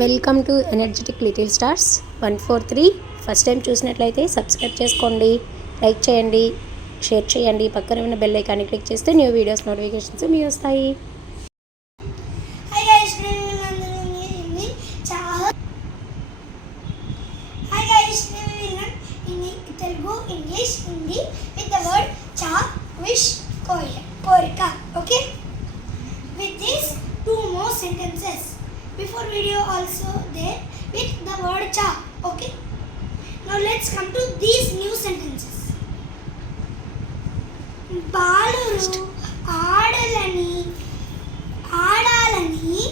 Welcome to energetic little stars 143. First time చూసినట్లయితే subscribe చేసుకోండి, like చేయండి, షేర్ చేయండి. పక్కన ఉన్న బెల్ ఐకాన్ని క్లిక్ చేస్తే న్యూ వీడియోస్ నోటిఫికేషన్స్ మీ వస్తాయి. Telugu, English, Hindi with the word cha, wish, korika. Okay? With these two more sentences. Before video also there with the word cha. Okay? Now let's come to these new sentences. బాలురు ఆడాలని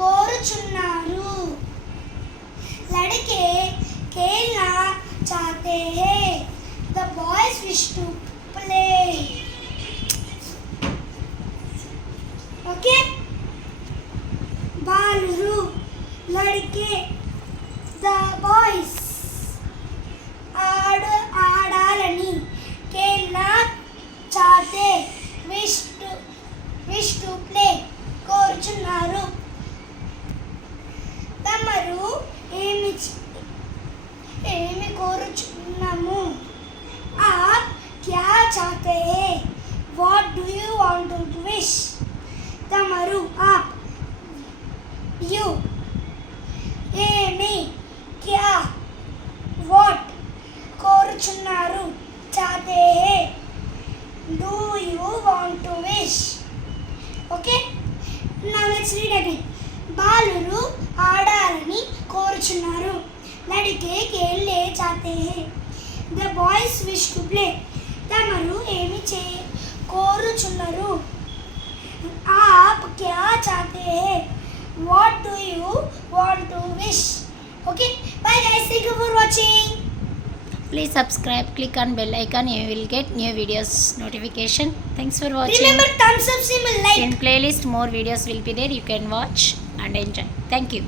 కోరుచున్నారు. లड़के खेलना चाहते हैं. The boys wish to play. Okay? बालरू लड़के, the boys आड़ाలని खेलना चाहते, wish to play కోరుచున్నారు. తమరు ఏమి కోరుచున్నాము. आप क्या चाहते हैं? What do you want to wish? तमरु आप, you, ఏమి, क्या, what, కోరుచున్నారు, चाहते हैं, do you want to wish? Okay? Now let's read again. బాలురు ఆడాలని కోరుచున్నారు. లड़के खेलने चाहते हैं. The boys wish to play. తమరు ఏమి కోరుచున్నారు. आप क्या चाहते हैं? What do you want to wish? Okay, bye guys, thank you for watching. Please subscribe, click on bell icon, you will get new videos notification. Thanks for watching. Remember thumbs up symbol, like. In playlist more videos will be there, you can watch and enjoy. Thank you.